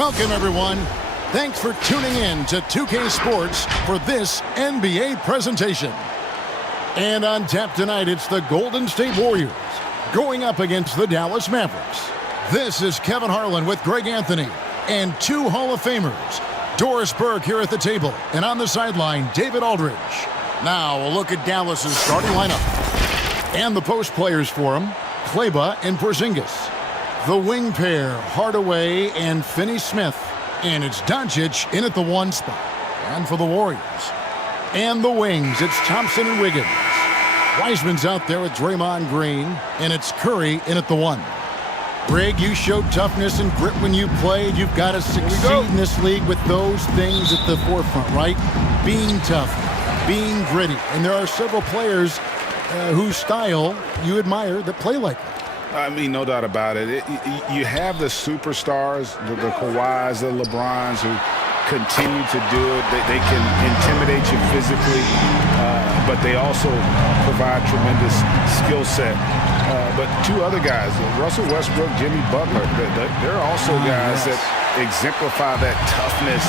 Welcome, everyone. Thanks for tuning in to 2K Sports for this NBA presentation. And on tap tonight, it's the Golden State Warriors going up against the Dallas Mavericks. This is Kevin Harlan with Greg Anthony and two Hall of Famers, Doris Burke here at the table, and on the sideline, David Aldridge. Now, a look at Dallas's starting lineup. And the post players for him, Kleba and Porzingis. The wing pair, Hardaway and Finney-Smith. And it's Doncic in at the 1 spot. And for the Warriors. And the wings, it's Thompson and Wiggins. Wiseman's out there with Draymond Green. And it's Curry in at the 1. Greg, you showed toughness and grit when you played. You've got to succeed in this league with those things at the forefront, right? Being tough, being gritty. And there are several players whose style you admire that play like that. I mean, no doubt about it. You have the superstars, the Kawhis, the LeBrons, who continue to do it. They can intimidate you physically, but they also provide tremendous skill set. But two other guys, Russell Westbrook, Jimmy Butler, they're also guys that exemplify that toughness.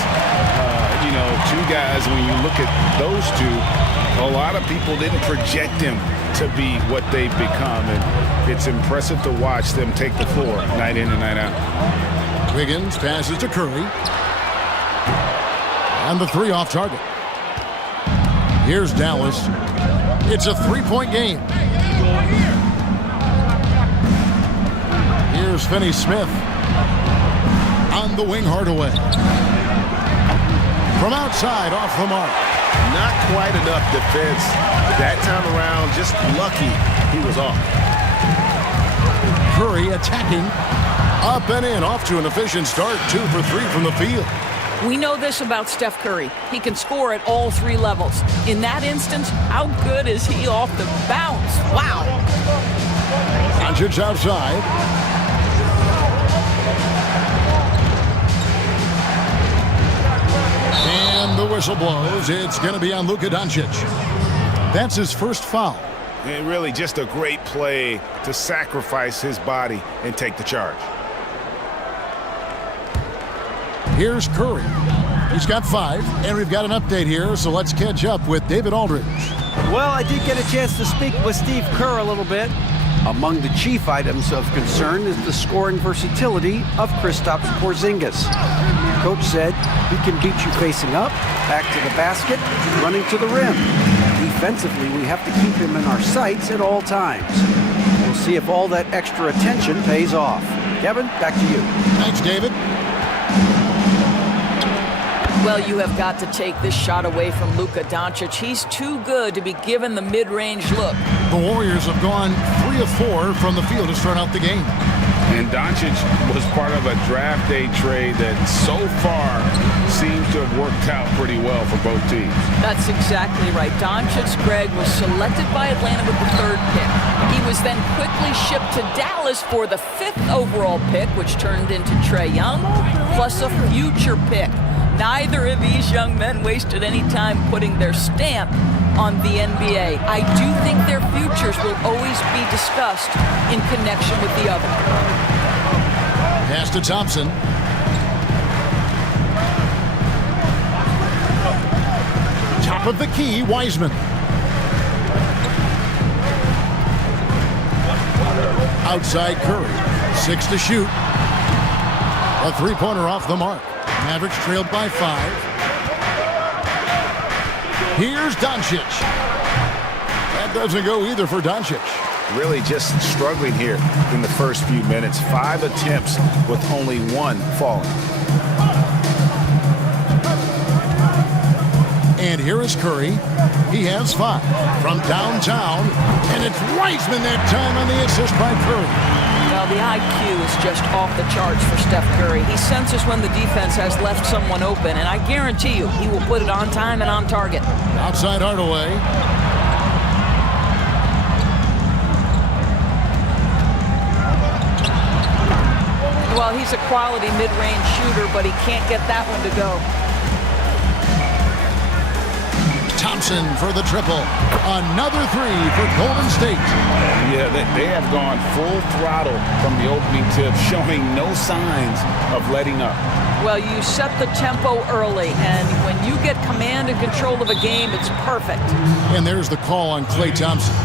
Two guys, when you look at those two, a lot of people didn't project them to be what they've become, and it's impressive to watch them take the floor night in and night out. Wiggins passes to Curry. And the 3 off target. Here's Dallas. It's a 3-point game. Here's Finney-Smith. On the wing, Hardaway. From outside, off the mark. Not quite enough defense that time around. Just lucky he was off. Curry attacking. Up and in. Off to an efficient start. 2 for 3 from the field. We know this about Steph Curry. He can score at all 3 levels. In that instance, how good is he off the bounce? Wow. Doncic outside. And the whistle blows. It's going to be on Luka Doncic. That's his first foul. And really just a great play to sacrifice his body and take the charge. Here's Curry. He's got 5, and we've got an update here, so let's catch up with David Aldridge. Well, I did get a chance to speak with Steve Kerr a little bit. Among the chief items of concern is the scoring versatility of Kristaps Porzingis. Coach said he can beat you facing up, back to the basket, running to the rim. Defensively, we have to keep him in our sights at all times. We'll see if all that extra attention pays off. Kevin, back to you. Thanks, David. Well, you have got to take this shot away from Luka Doncic. He's too good to be given the mid-range look. The Warriors have gone 3 of 4 from the field to start out the game. And Doncic was part of a draft day trade that so far seems to have worked out pretty well for both teams. That's exactly right. Doncic, Greg, was selected by Atlanta with the 3rd pick. He was then quickly shipped to Dallas for the 5th overall pick, which turned into Trae Young, plus a future pick. Neither of these young men wasted any time putting their stamp on the NBA. I do think their futures will always be discussed in connection with the other. Pass to Thompson. Top of the key, Wiseman. Outside Curry. 6 to shoot. A 3-pointer off the mark. Mavericks trailed by 5. Here's Doncic. That doesn't go either for Doncic. Really just struggling here in the first few minutes. 5 attempts with only 1 falling. And here is Curry. He has 5 from downtown. And it's Wiseman that time on the assist by Curry. Well, the IQ is just off the charts for Steph Curry. He senses when the defense has left someone open, and I guarantee you he will put it on time and on target. Outside Hardaway. Well, he's a quality mid-range shooter, but he can't get that one to go. Thompson for the triple. Another three for Golden State. Yeah, they have gone full throttle from the opening tip, showing no signs of letting up. Well, you set the tempo early, and when you get command and control of a game, it's perfect. And there's the call on Klay Thompson.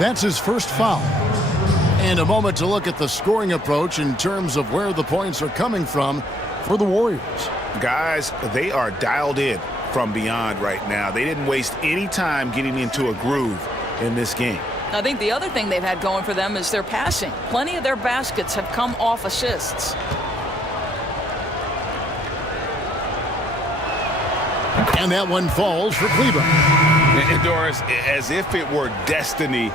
That's his first foul. And a moment to look at the scoring approach in terms of where the points are coming from for the Warriors. Guys, they are dialed in from beyond right now. They didn't waste any time getting into a groove in this game. I think the other thing they've had going for them is their passing. Plenty of their baskets have come off assists. And that one falls for Kleber. And Doris, as if it were destiny,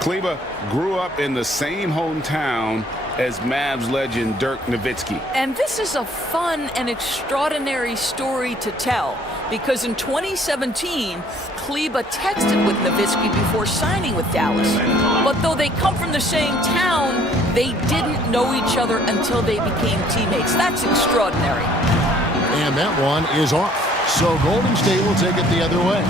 Kleber grew up in the same hometown as Mavs legend Dirk Nowitzki. And this is a fun and extraordinary story to tell, because in 2017, Kleber texted with Nowitzki before signing with Dallas. But though they come from the same town, they didn't know each other until they became teammates. That's extraordinary. And that one is off. So Golden State will take it the other way.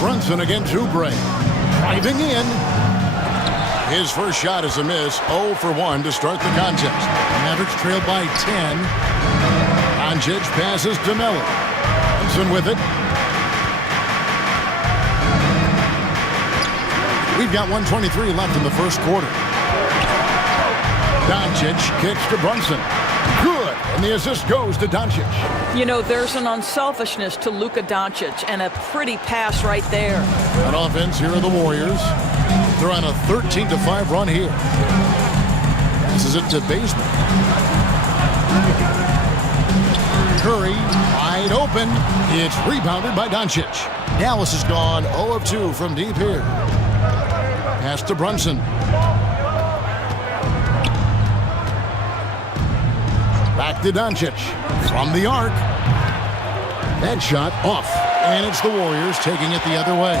Brunson against Oubre. Driving in. His first shot is a miss. 0 for 1 to start the contest. Mavericks trail by 10. Doncic passes to Melo. Brunson with it. We've got 1:23 left in the first quarter. Doncic kicks to Brunson. Good. And the assist goes to Doncic. You know, there's an unselfishness to Luka Doncic, and a pretty pass right there. On offense, here are the Warriors. They're on a 13-5 run here. This is it to Baseman. Curry, wide open. It's rebounded by Doncic. Dallas has gone 0 of 2 from deep here. Pass to Brunson. Back to Doncic. From the arc. That shot off. And it's the Warriors taking it the other way.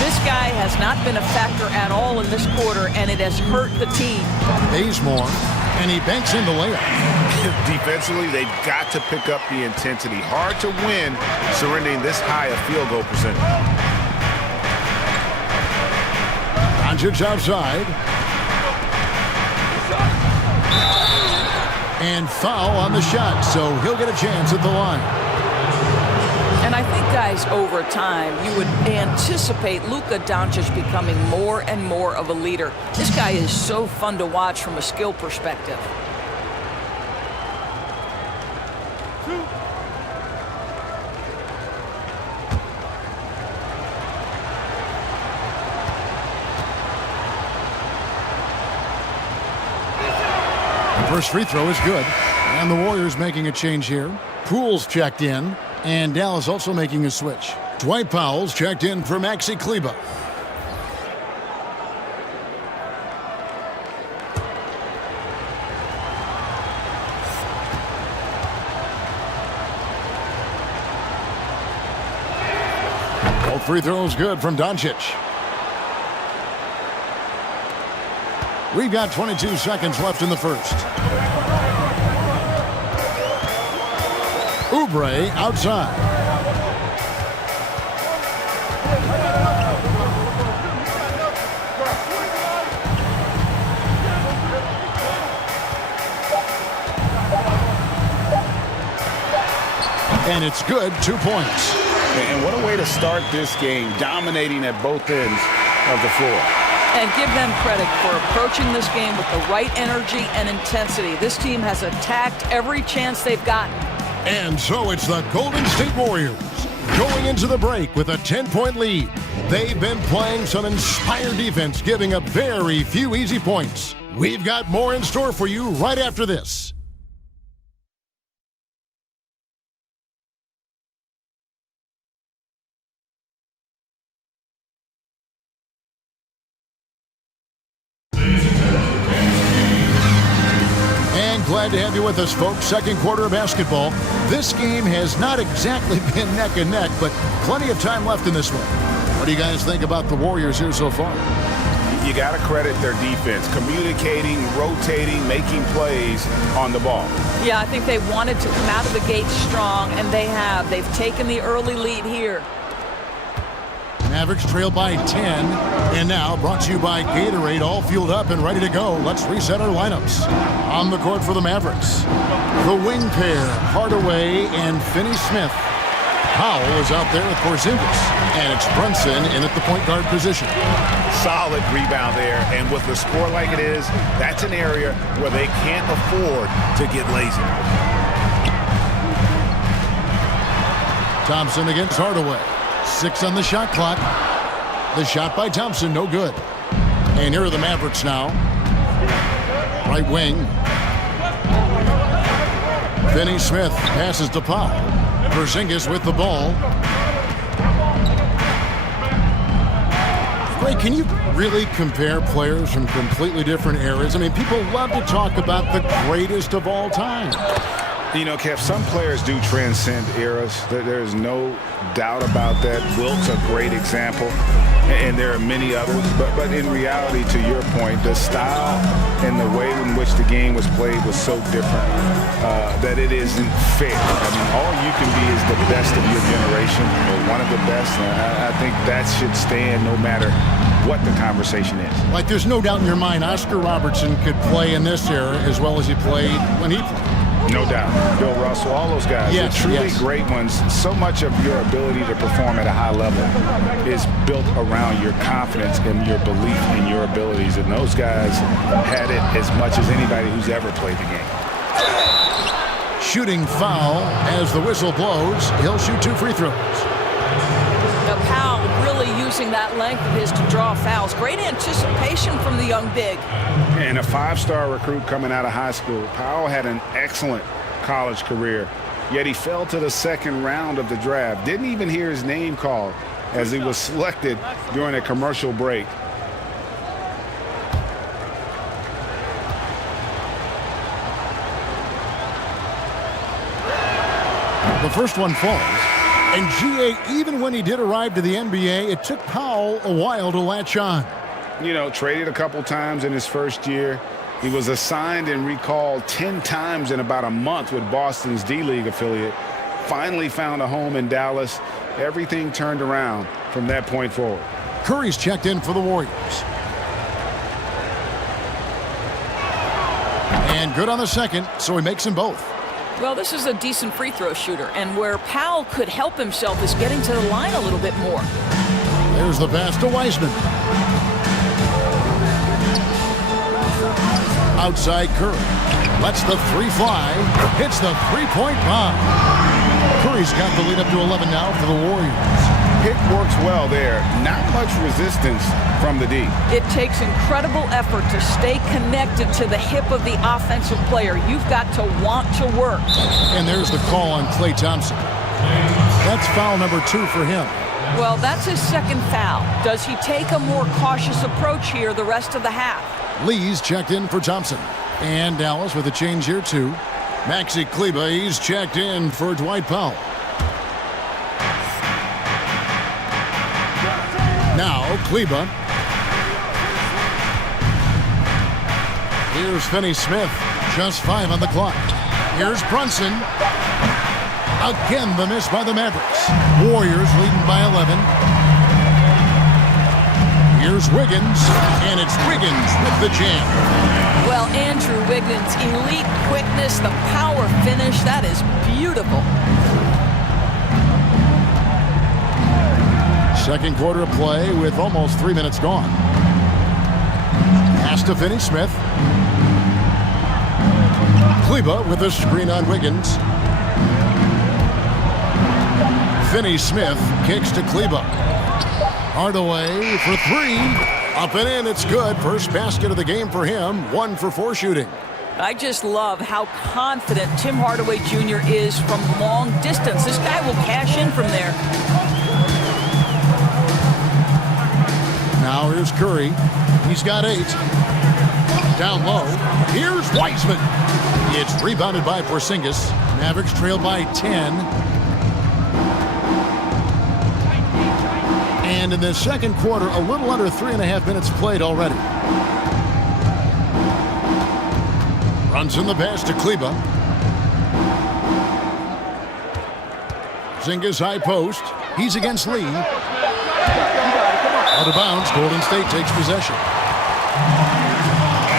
This guy has not been a factor at all in this quarter, and it has hurt the team. Bazemore. And he banks in the layup. Defensively, they've got to pick up the intensity. Hard to win surrendering this high a field goal percentage. Doncic outside. And foul on the shot, so he'll get a chance at the line. And I think, guys, over time, you would anticipate Luka Doncic becoming more and more of a leader. This guy is so fun to watch from a skill perspective. First free throw is good. And the Warriors making a change here. Poole's checked in. And Dallas also making a switch. Dwight Powell's checked in for Maxi Kleber. Both free throws good from Doncic. We've got 22 seconds left in the first. Oubre outside. And it's good, 2 points. And what a way to start this game, dominating at both ends of the floor. And give them credit for approaching this game with the right energy and intensity. This team has attacked every chance they've gotten. And so it's the Golden State Warriors going into the break with a 10-point lead. They've been playing some inspired defense, giving up very few easy points. We've got more in store for you right after this. Glad to have you with us, folks. Second quarter of basketball. This game has not exactly been neck and neck, but plenty of time left in this one. What do you guys think about the Warriors here so far? you got to credit their defense, communicating, rotating, making plays on the ball. Yeah, I think they wanted to come out of the gate strong, and they have. They've taken the early lead here. Mavericks trail by 10. And now, brought to you by Gatorade, all fueled up and ready to go. Let's reset our lineups. On the court for the Mavericks, the wing pair, Hardaway and Finney-Smith. Powell is out there with Porzingis, and it's Brunson in at the point guard position. Solid rebound there, and with the score like it is, that's an area where they can't afford to get lazy. Thompson against Hardaway. 6 on the shot clock. The shot by Thompson, no good. And here are the Mavericks now. Right wing. Finney-Smith passes to Powell. Porzingis with the ball. Ray, can you really compare players from completely different eras? I mean, people love to talk about the greatest of all time. You know, Kev, some players do transcend eras. There's no doubt about that. Wilt's a great example, and there are many others. But in reality, to your point, the style and the way in which the game was played was so different that it isn't fair. I mean, all you can be is the best of your generation, or one of the best. And I think that should stand no matter what the conversation is. Like, there's no doubt in your mind Oscar Robertson could play in this era as well as he played when he played. No doubt. Bill Russell, all those guys, yes, the truly yes. great ones. So much of your ability to perform at a high level is built around your confidence and your belief in your abilities. And those guys had it as much as anybody who's ever played the game. Shooting foul as the whistle blows. He'll shoot 2 free throws. Now Powell really using that length of his to draw fouls. Great anticipation from the young big. And a 5-star recruit coming out of high school. Powell had an excellent college career, yet he fell to the second round of the draft. Didn't even hear his name called as he was selected during a commercial break. The first one falls. And G.A., even when he did arrive to the NBA, it took Powell a while to latch on. You know, traded a couple times in his first year. He was assigned and recalled 10 times in about a month with Boston's D-League affiliate. Finally found a home in Dallas. Everything turned around from that point forward. Curry's checked in for the Warriors. And good on the second, so he makes them both. Well, this is a decent free throw shooter, and where Powell could help himself is getting to the line a little bit more. There's the pass to Wiseman. Outside Curry. Lets the 3 fly. Hits the 3-point bomb. Curry's got the lead up to 11 now for the Warriors. Pick works well there. Not much resistance from the D. It takes incredible effort to stay connected to the hip of the offensive player. You've got to want to work. And there's the call on Klay Thompson. That's foul number 2 for him. Well, that's his second foul. Does he take a more cautious approach here the rest of the half? Lee's checked in for Thompson. And Dallas with a change here too. Maxi Kleber, he's checked in for Dwight Powell. Now Kleber. Here's Finney-Smith. Just 5 on the clock. Here's Brunson. Again, the miss by the Mavericks. Warriors leading by 11. Here's Wiggins, and it's Wiggins with the jam. Well, Andrew Wiggins, elite quickness, the power finish, that is beautiful. Second quarter of play with almost 3 minutes gone. Pass to Finney-Smith. Kleber with a screen on Wiggins. Finney-Smith kicks to Kleber. Hardaway for 3. Up and in, it's good. First basket of the game for him. 1 for 4 shooting. I just love how confident Tim Hardaway Jr. is from long distance. This guy will cash in from there. Now here's Curry. He's got 8. Down low. Here's Wiseman. It's rebounded by Porzingis. Mavericks trail by 10. And And in the second quarter, a little under 3.5 minutes played already. Runs in the pass to Kleba. Zingas high post. He's against Lee. Out of bounds, Golden State takes possession.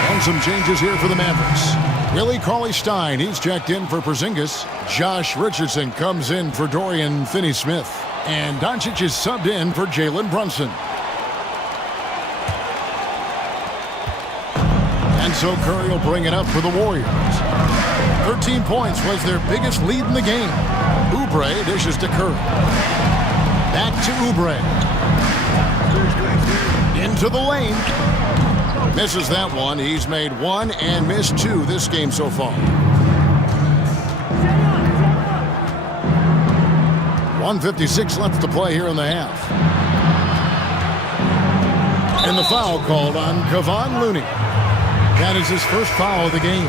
And some changes here for the Mavericks. Willie Cauley-Stein, he's checked in for Porzingis. Josh Richardson comes in for Dorian Finney-Smith. And Doncic is subbed in for Jalen Brunson. And so Curry will bring it up for the Warriors. 13 points was their biggest lead in the game. Oubre dishes to Curry. Back to Oubre. Into the lane. Misses that one. He's made one and missed two this game so far. 1:56 left to play here in the half. And the foul called on Kevon Looney. That is his first foul of the game.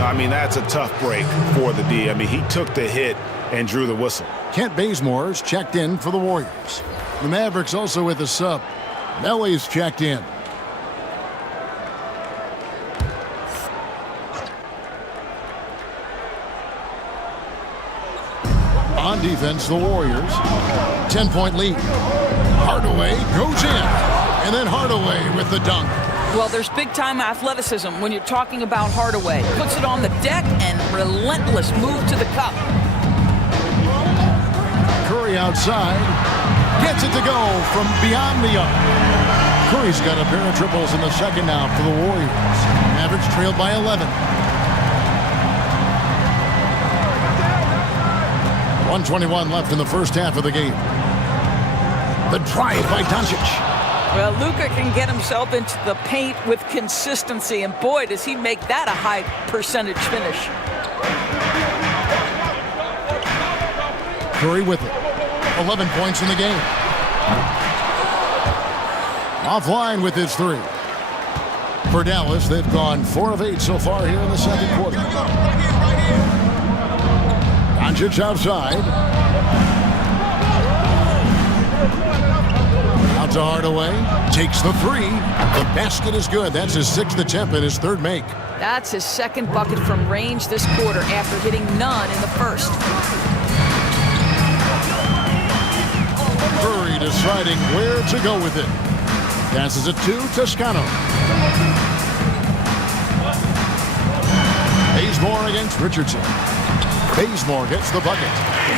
I mean, that's a tough break for the D. I mean, he took the hit and drew the whistle. Kent Bazemore's checked in for the Warriors. The Mavericks also with a sub. Melly's checked in. On defense, the Warriors. 10-point lead. Hardaway goes in. And then Hardaway with the dunk. Well, there's big-time athleticism when you're talking about Hardaway. Puts it on the deck and relentless move to the cup. Curry outside. Gets it to go from beyond the arc. Curry's got a pair of triples in the second now for the Warriors. Mavericks trailed by 11. 1:21 left in the first half of the game. The drive by Doncic. Well, Luka can get himself into the paint with consistency, and boy, does he make that a high percentage finish. Curry with it. 11 points in the game. Offline with his three. For Dallas, they've gone 4 of 8 so far here in the second quarter. Doncic outside. Out to Hardaway. Takes the three. The basket is good. That's his 6th attempt and his 3rd make. That's his 2nd bucket from range this quarter after hitting none in the first. Curry deciding where to go with it. Passes it to Toscano. Bazemore against Richardson. Bazemore gets the bucket.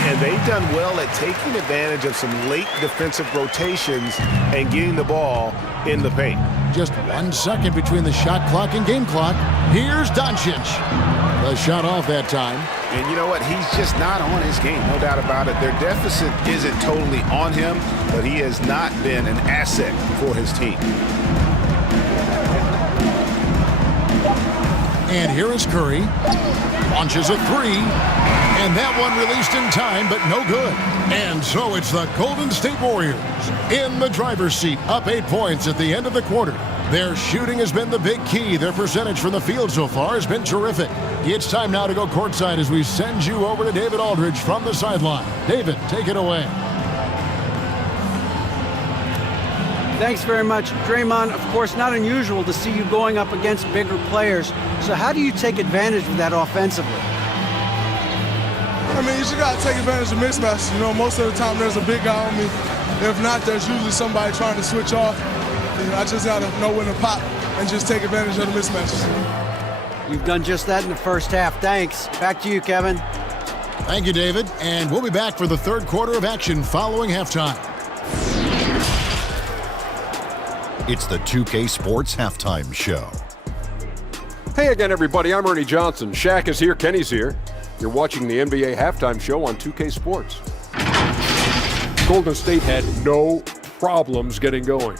And they've done well at taking advantage of some late defensive rotations and getting the ball in the paint. Just 1 second between the shot clock and game clock. Here's Doncic. The shot off that time. And you know what? He's just not on his game, no doubt about it. Their deficit isn't totally on him, but he has not been an asset for his team. And here is Curry. Launches a three. And that one released in time, but no good. And so it's the Golden State Warriors in the driver's seat, up 8 points at the end of the quarter. Their shooting has been the big key. Their percentage from the field so far has been terrific. It's time now to go courtside as we send you over to David Aldridge from the sideline. David, take it away. Thanks very much. Draymond, of course, not unusual to see you going up against bigger players. So how do you take advantage of that offensively? I mean, you just got to take advantage of mismatches. You know, most of the time there's a big guy on me. If not, there's usually somebody trying to switch off. You know, I just got to know when to pop and just take advantage of the mismatches. You've done just that in the first half. Thanks. Back to you, Kevin. Thank you, David. And we'll be back for the third quarter of action following halftime. It's the 2K Sports Halftime Show. Hey again, everybody. I'm Ernie Johnson. Shaq is here. Kenny's here. You're watching the NBA Halftime Show on 2K Sports. Golden State had no problems getting going.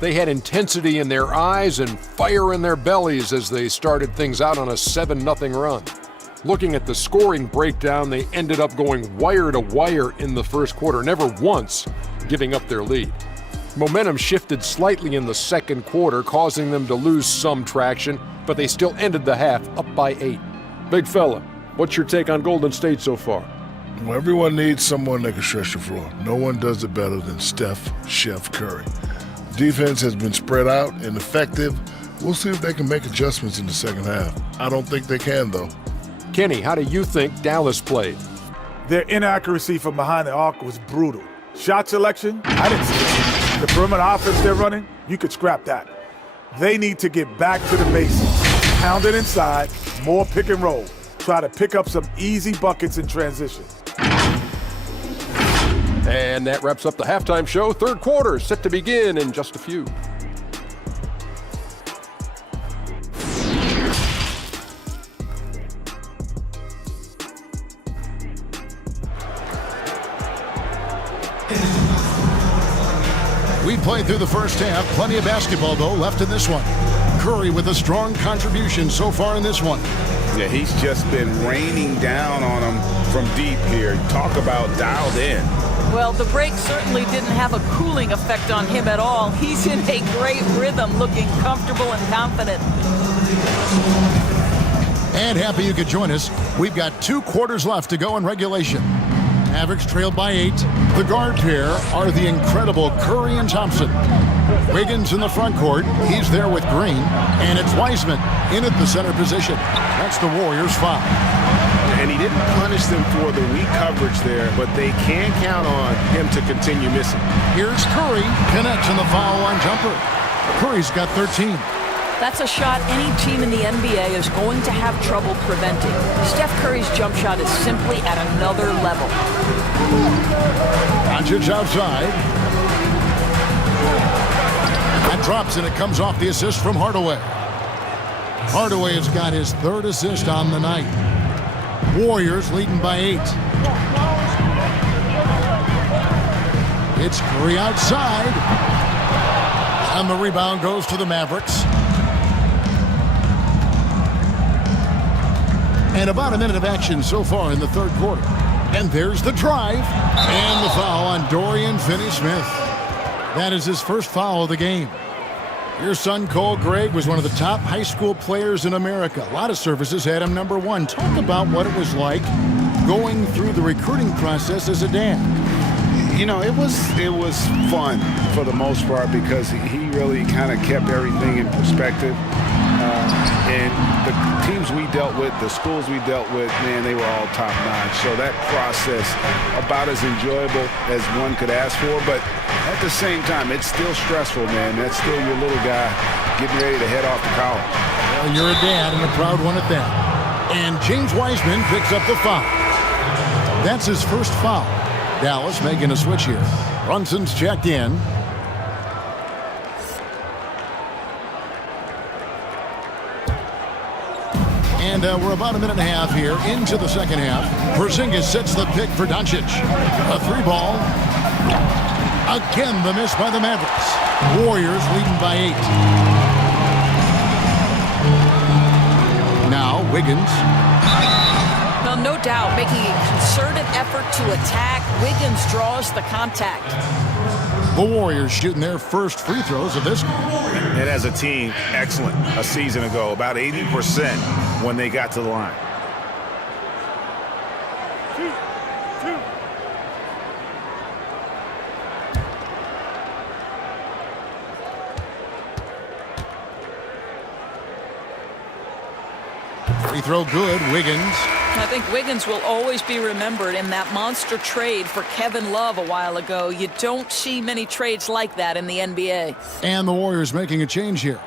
They had intensity in their eyes and fire in their bellies as they started things out on a 7-0 run. Looking at the scoring breakdown, they ended up going wire to wire in the first quarter, never once giving up their lead. Momentum shifted slightly in the second quarter, causing them to lose some traction, but they still ended the half up by 8. Big fella, what's your take on Golden State so far? Well, everyone needs someone that can stretch the floor. No one does it better than Chef Curry. Defense has been spread out and effective. We'll see if they can make adjustments in the second half. I don't think they can, though. Kenny, how do you think Dallas played? Their inaccuracy from behind the arc was brutal. Shot selection, I didn't see it. The perimeter offense they're running, you could scrap that. They need to get back to the basics. Pound it inside, more pick and roll. Try to pick up some easy buckets in transition. And that wraps up the halftime show. Third quarter set to begin in just a few. We played through the first half. Plenty of basketball, though, left in this one. Curry with a strong contribution so far in this one. Yeah, he's just been raining down on them from deep here. Talk about dialed in. Well, the break certainly didn't have a cooling effect on him at all. He's in a great rhythm, looking comfortable and confident. And happy you could join us. We've got 2 quarters left to go in regulation. Mavericks trailed by 8. The guard pair are the incredible Curry and Thompson. Wiggins in the front court. He's there with Green. And it's Wiseman in at the center position. That's the Warriors' foul. And he didn't punish them for the weak coverage there, but they can count on him to continue missing. Here's Curry. Connects in the foul line jumper. Curry's got 13. That's a shot any team in the NBA is going to have trouble preventing. Steph Curry's jump shot is simply at another level. Doncic outside. That drops and it comes off the assist from Hardaway. Hardaway has got his 3rd assist on the night. Warriors leading by 8. It's Curry outside. And the rebound goes to the Mavericks. And about a minute of action so far in the third quarter. And there's the drive. And the foul on Dorian Finney-Smith. That is his first foul of the game. Your son, Cole Gregg, was one of the top high school players in America. A lot of services had him number 1. Talk about what it was like going through the recruiting process as a dad. You know, it was fun for the most part because he really kind of kept everything in perspective. And the teams we dealt with, the schools we dealt with, man, they were all top-notch. So that process, about as enjoyable as one could ask for. But at the same time, it's still stressful, man. That's still your little guy getting ready to head off to college. Well, you're a dad and a proud one at that. And James Wiseman picks up the foul. That's his first foul. Dallas making a switch here. Brunson's checked in. And we're about a minute and a half here into the second half. Porzingis sets the pick for Doncic. A 3-ball. Again, the miss by the Mavericks. Warriors leading by 8. Now, Wiggins. Well, no doubt, making a concerted effort to attack. Wiggins draws the contact. The Warriors shooting their first free throws of this game. And as a team, excellent a season ago. About 80% when they got to the line. Free throw good, Wiggins. I think Wiggins will always be remembered in that monster trade for Kevin Love a while ago. You don't see many trades like that in the NBA. And the Warriors making a change here.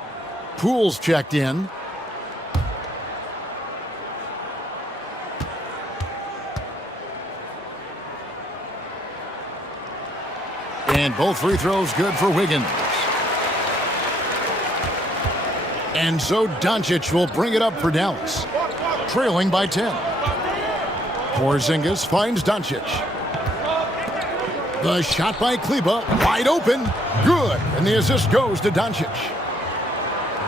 Poole's checked in. And both free throws good for Wiggins. And so Doncic will bring it up for Dallas, trailing by 10. Porzingis finds Doncic. The shot by Kleba, wide open, good, and the assist goes to Doncic.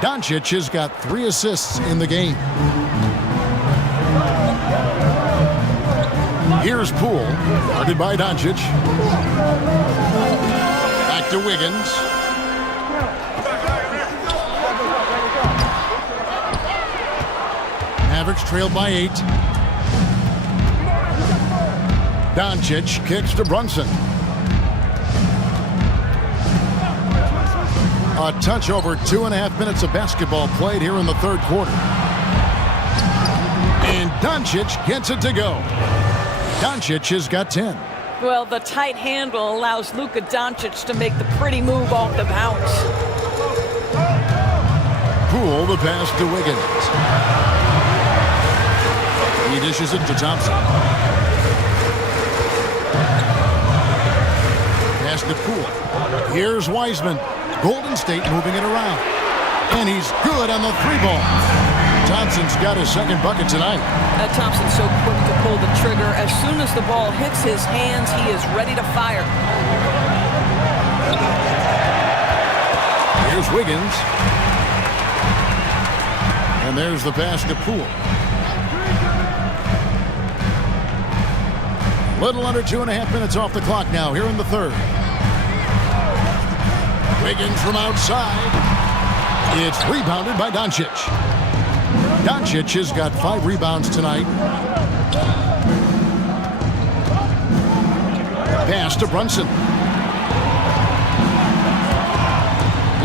Doncic has got 3 assists in the game. Here's Poole, guarded by Doncic. Back to Wiggins. Mavericks trailed by 8. Doncic kicks to Brunson. A touch over 2.5 minutes of basketball played here in the third quarter. And Doncic gets it to go. Doncic has got 10. Well, the tight handle allows Luka Doncic to make the pretty move off the bounce. Poole the pass to Wiggins. He dishes it to Thompson. Pass to Poole. Here's Wiseman. Golden State moving it around. And he's good on the three ball. Thompson's got his second bucket tonight. Thompson's so quick to pull the trigger. As soon as the ball hits his hands, he is ready to fire. Here's Wiggins. And there's the pass to Poole. Little under 2.5 minutes off the clock now here in the third. Wiggins from outside. It's rebounded by Doncic. Doncic has got 5 rebounds tonight. Pass to Brunson.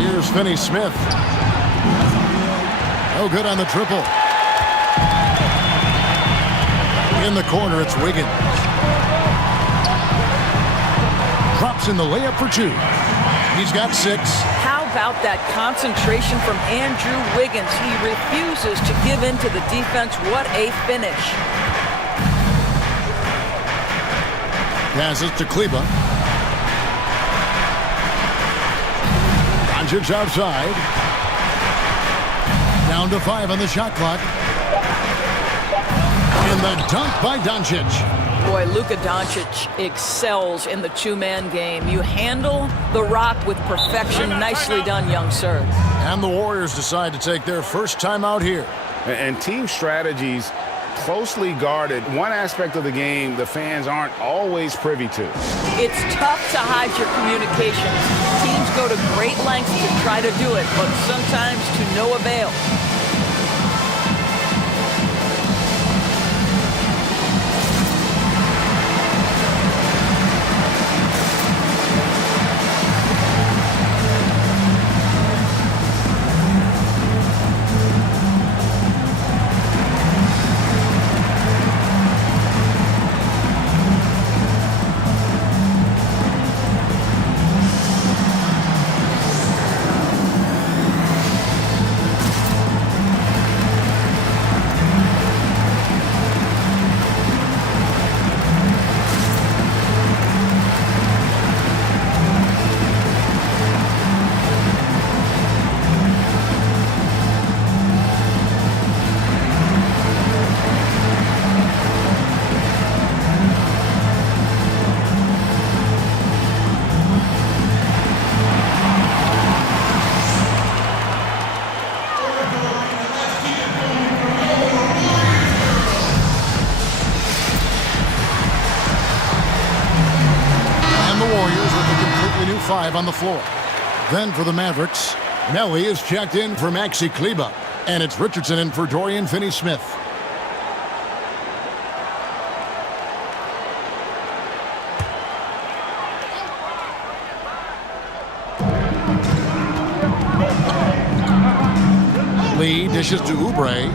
Here's Finney-Smith. No good on the triple. In the corner, it's Wiggins. Drops in the layup for 2. He's got 6. How about that concentration from Andrew Wiggins? He refuses to give in to the defense. What a finish. Passes to Kleba. Doncic outside. Down to 5 on the shot clock. And the dunk by Doncic. Boy, Luka Doncic excels in the two-man game. You handle the rock with perfection. Nicely done, young sir. And the Warriors decide to take their first time out here. And team strategies closely guarded. One aspect of the game the fans aren't always privy to. It's tough to hide your communications. Teams go to great lengths to try to do it, but sometimes to no avail. New 5 on the floor. Then for the Mavericks, Nelly is checked in for Maxi Kleba, and it's Richardson in for Dorian Finney-Smith. Lee dishes to Oubre.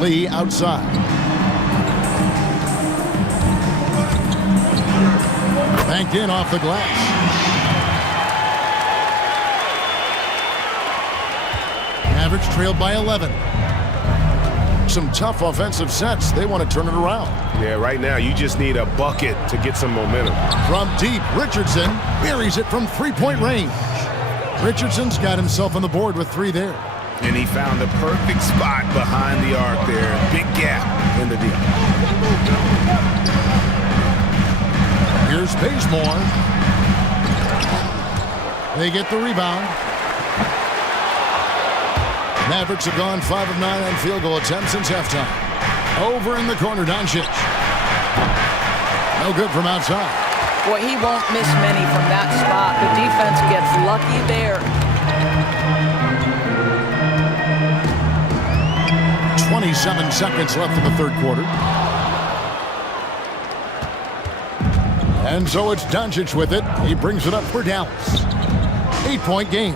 Lee outside. Banked in off the glass. Mavericks trailed by 11. Some tough offensive sets. They want to turn it around. Yeah, right now you just need a bucket to get some momentum. From deep, Richardson buries it from three-point range. Richardson's got himself on the board with 3 there. And he found the perfect spot behind the arc there. Big gap in the deep. Here's Bazemore. They get the rebound. Mavericks have gone 5 of 9 on field goal attempts since halftime. Over in the corner, Doncic. No good from outside. Boy, he won't miss many from that spot. The defense gets lucky there. 27 seconds left in the third quarter. And so it's Doncic with it. He brings it up for Dallas. 8-point game.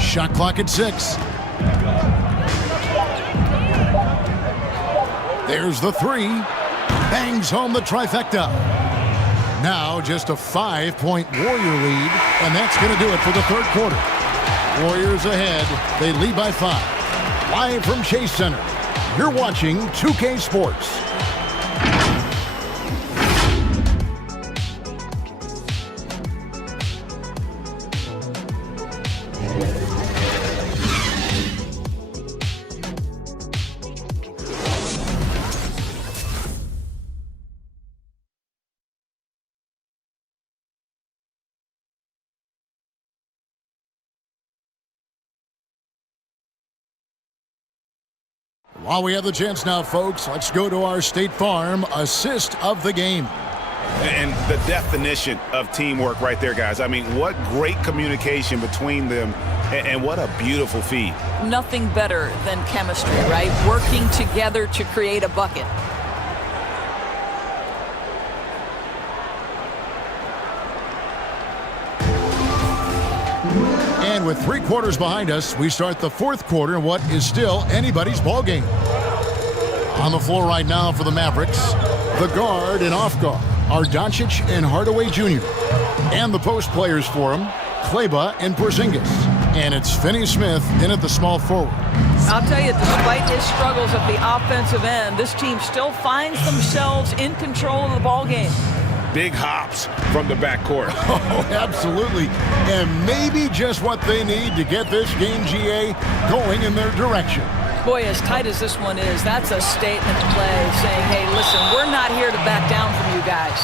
Shot clock at 6. There's the 3. Bangs home the trifecta. Now just a 5-point Warrior lead, and that's going to do it for the third quarter. Warriors ahead. They lead by 5. Live from Chase Center, you're watching 2K Sports. While we have the chance now, folks, let's go to our State Farm assist of the game. And the definition of teamwork right there, guys. I mean, what great communication between them, and what a beautiful feed. Nothing better than chemistry, right? Working together to create a bucket. And with 3 quarters behind us, we start the fourth quarter in what is still anybody's ball game. On the floor right now for the Mavericks, the guard and off guard are Doncic and Hardaway Jr. And the post players for them, Kleba and Porzingis. And it's Finney-Smith in at the small forward. I'll tell you, despite his struggles at the offensive end, this team still finds themselves in control of the ball game. Big hops from the backcourt. Oh, absolutely. And maybe just what they need to get this game, GA, going in their direction. Boy, as tight as this one is, that's a statement play saying, hey, listen, we're not here to back down from you guys.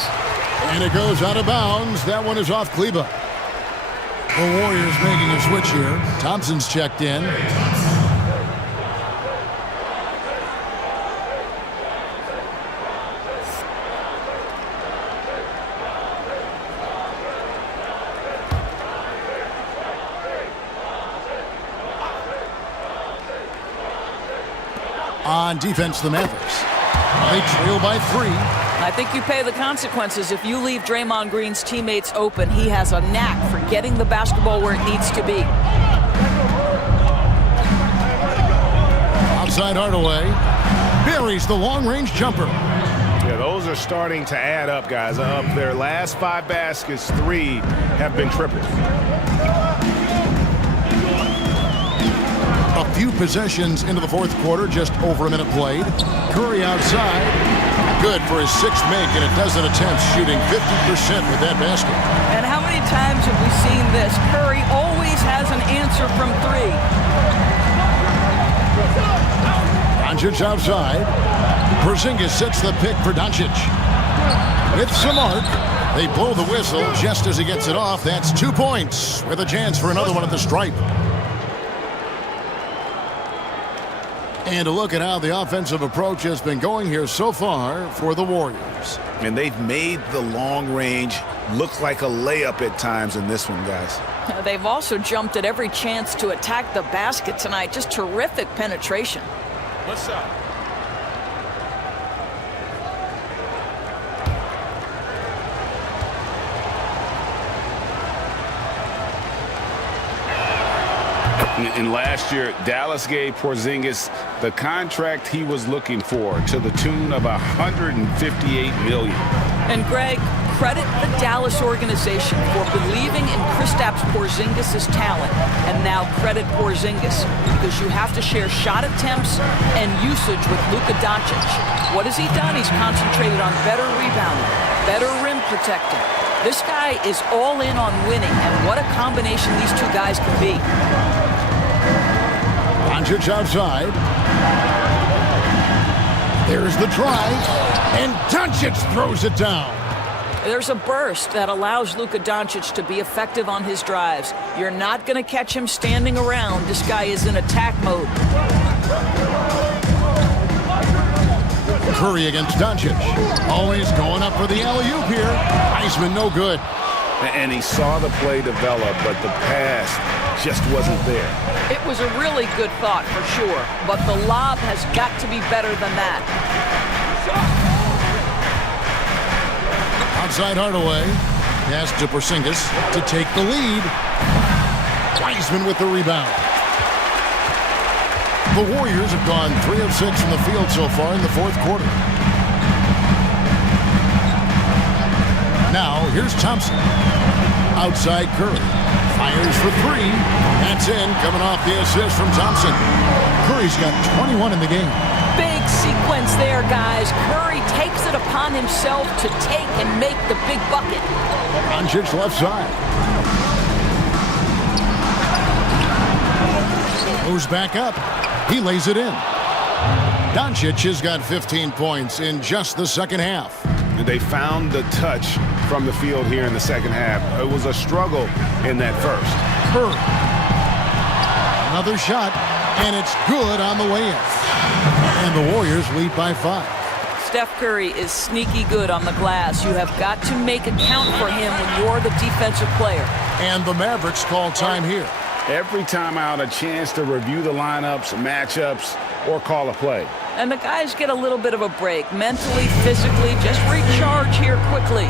And it goes out of bounds. That one is off Kleba. The Warriors making a switch here. Thompson's checked in. On defense, the Mavericks. They trail by 3. I think you pay the consequences if you leave Draymond Green's teammates open. He has a knack for getting the basketball where it needs to be. Outside Hardaway. Buries the long-range jumper. Yeah, those are starting to add up, guys. Of their last 5 baskets, 3 have been triples. A few possessions into the fourth quarter, just over a minute played. Curry outside. Good for his 6th make, and a dozen attempts, shooting 50% with that basket. And how many times have we seen this? Curry always has an answer from 3. Doncic outside. Porzingis sets the pick for Doncic. It's the mark. They blow the whistle just as he gets it off. That's 2 points with a chance for another one at the stripe. And a look at how the offensive approach has been going here so far for the Warriors. And they've made the long range look like a layup at times in this one, guys. They've also jumped at every chance to attack the basket tonight. Just terrific penetration. What's up? And last year, Dallas gave Porzingis the contract he was looking for to the tune of $158 million. And Greg, credit the Dallas organization for believing in Kristaps Porzingis' talent, and now credit Porzingis because you have to share shot attempts and usage with Luka Doncic. What has he done? He's concentrated on better rebounding, better rim protecting. This guy is all in on winning, and what a combination these two guys can be. Doncic outside. There's the try, and Doncic throws it down. There's a burst that allows Luka Doncic to be effective on his drives. You're not going to catch him standing around. This guy is in attack mode. Curry against Doncic. Always going up for the alley-oop here. Heisman no good. And he saw the play develop, but the pass just wasn't there. It was a really good thought for sure, but the lob has got to be better than that. Outside Hardaway. Pass to Porzingis to take the lead. Wiseman with the rebound. The Warriors have gone 3 of 6 from the field so far in the fourth quarter. Now, here's Thompson. Outside Curry. Fires for 3. That's in, coming off the assist from Thompson. Curry's got 21 in the game. Big sequence there, guys. Curry takes it upon himself to take and make the big bucket. Doncic left side. Moves back up. He lays it in. Doncic has got 15 points in just the second half. They found the touch from the field here in the second half. It was a struggle in that first. Curry. Another shot, and it's good on the way in. And the Warriors lead by 5. Steph Curry is sneaky good on the glass. You have got to make a count for him when you're the defensive player. And the Mavericks call time here. Every time out, a chance to review the lineups, matchups, or call a play. And the guys get a little bit of a break. Mentally, physically, just recharge here quickly.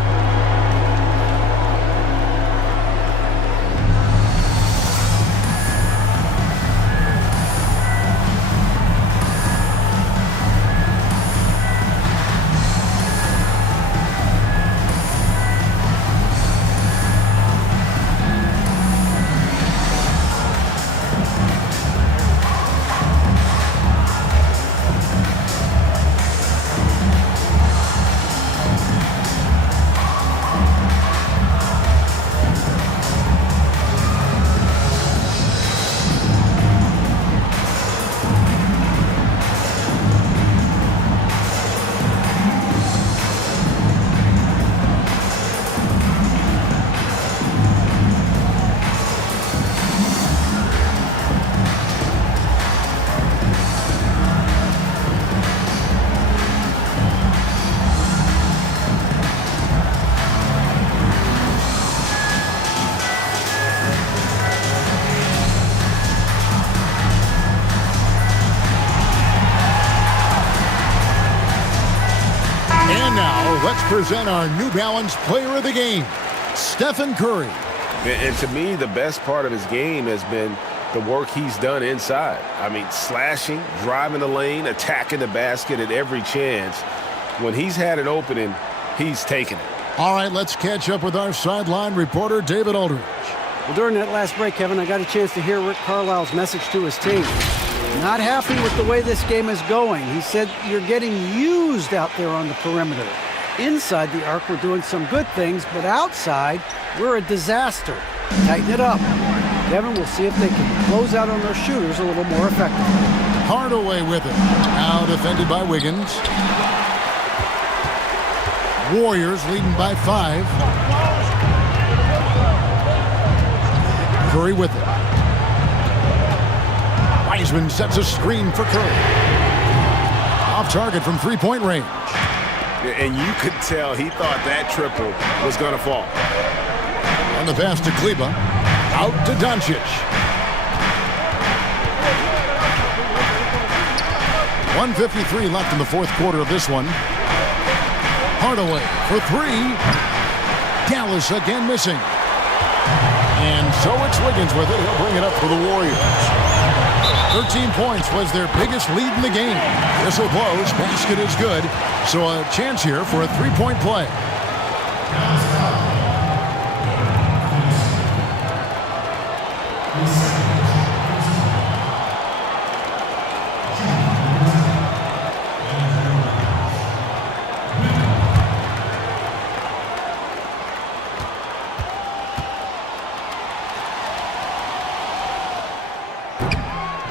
Let's present our New Balance Player of the Game, Stephen Curry. And to me, the best part of his game has been the work he's done inside. I mean, slashing, driving the lane, attacking the basket at every chance. When he's had an opening, he's taken it. All right, let's catch up with our sideline reporter, David Aldridge. Well, during that last break, Kevin, I got a chance to hear Rick Carlisle's message to his team. Not happy with the way this game is going. He said, you're getting used out there on the perimeter. Inside the arc, we're doing some good things, but outside, we're a disaster. Tighten it up. Kevin, we'll see if they can close out on those shooters a little more effectively. Hardaway with it. Now defended by Wiggins. Warriors leading by 5. Curry with it. Wiseman sets a screen for Curry. Off target from three-point range. And you could tell he thought that triple was going to fall. And the pass to Kleba. Out to Doncic. 1:53 left in the fourth quarter of this one. Hardaway for 3. Dallas again missing. And so it's Wiggins with it. He'll bring it up for the Warriors. 13 points was their biggest lead in the game. Whistle blows. Basket is good. So a chance here for a three-point play.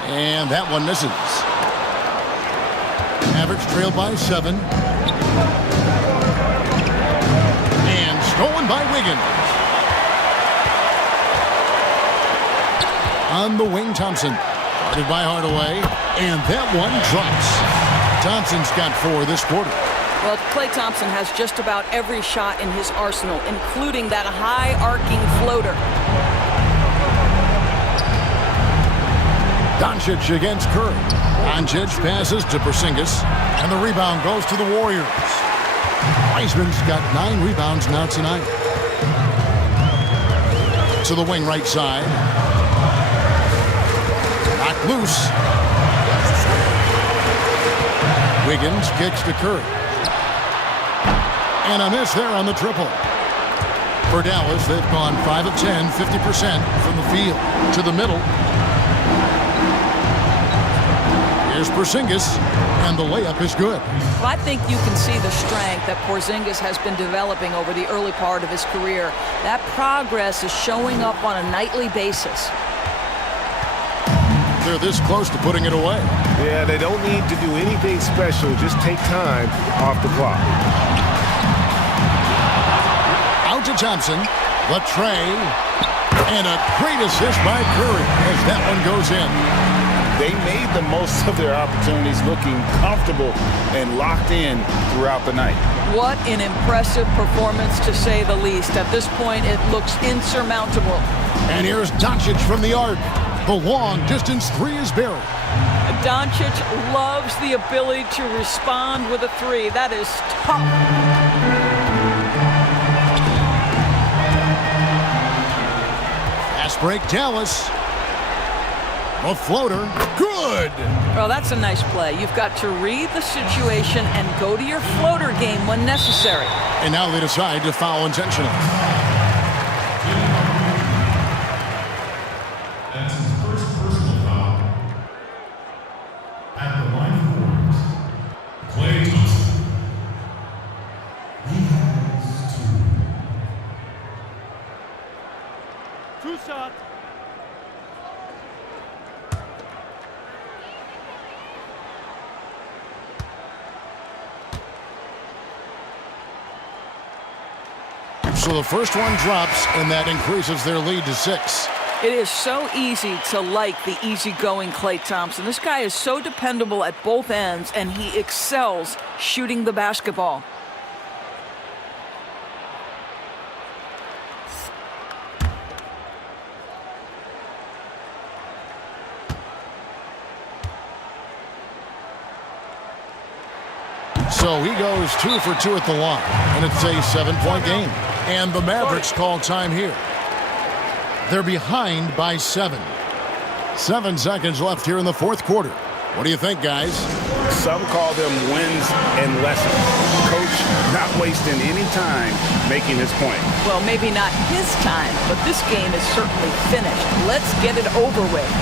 And that one misses. Mavericks trail by 7. And stolen by Wiggins. On the wing, Thompson. Guarded by Hardaway. And that one drops. Thompson's got 4 this quarter. Well, Klay Thompson has just about every shot in his arsenal, including that high arcing floater. Doncic against Curry. Doncic passes to Porzingis, and the rebound goes to the Warriors. Wiseman's got 9 rebounds now tonight. To the wing right side. Knocked loose. Wiggins kicks to Curry. And a miss there on the triple. For Dallas, they've gone 5 of 10, 50% from the field. To the middle. Here's Porzingis, and the layup is good. Well, I think you can see the strength that Porzingis has been developing over the early part of his career. That progress is showing up on a nightly basis. They're this close to putting it away. Yeah, they don't need to do anything special. Just take time off the clock. Out to Thompson. The tray. And a great assist by Curry as that one goes in. They made the most of their opportunities, looking comfortable and locked in throughout the night. What an impressive performance, to say the least. At this point, it looks insurmountable. And here's Doncic from the arc. The long-distance 3 is buried. Doncic loves the ability to respond with a 3. That is tough. Fast break, Dallas. A floater. Good. Well, that's a nice play. You've got to read the situation and go to your floater game when necessary. And now they decide to foul intentionally. That's his first personal foul. At the line of Klay Thompson. He has 2. 2 shots. So the first one drops, and that increases their lead to 6. It is so easy to like the easygoing Klay Thompson. This guy is so dependable at both ends, and he excels shooting the basketball. So he goes 2 for 2 at the line, and it's a 7-point game. And the Mavericks call time here. They're behind by 7. 7 seconds left here in the fourth quarter. What do you think, guys? Some call them wins and lessons. Coach not wasting any time making his point. Well, maybe not his time, but this game is certainly finished. Let's get it over with.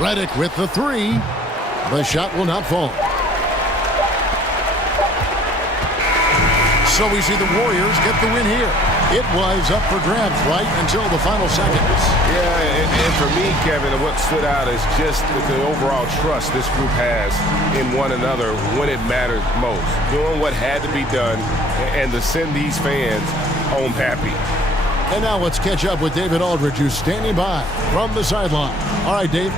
Redick with the 3. The shot will not fall. So we see the Warriors get the win here. It was up for grabs right until the final seconds. Yeah, and for me, Kevin, what stood out is just the overall trust this group has in one another when it matters most. Doing what had to be done and to send these fans home happy. And now let's catch up with David Aldridge, who's standing by from the sideline. All right, Dave.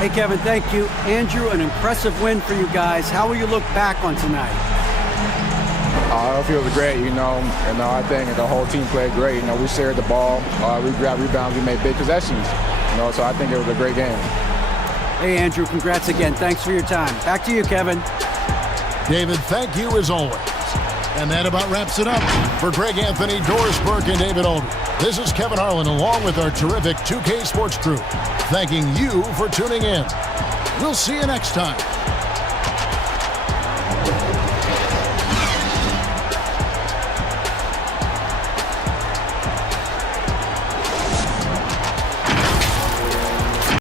Hey, Kevin, thank you. Andrew, an impressive win for you guys. How will you look back on tonight? It feels great, I think the whole team played great. We shared the ball, we grabbed rebounds, we made big possessions, so I think it was a great game. Hey, Andrew, congrats again. Thanks for your time. Back to you, Kevin. David, thank you as always. And that about wraps it up. For Greg Anthony, Doris Burke, and David Aldridge, this is Kevin Harlan along with our terrific 2K Sports crew, thanking you for tuning in. We'll see you next time.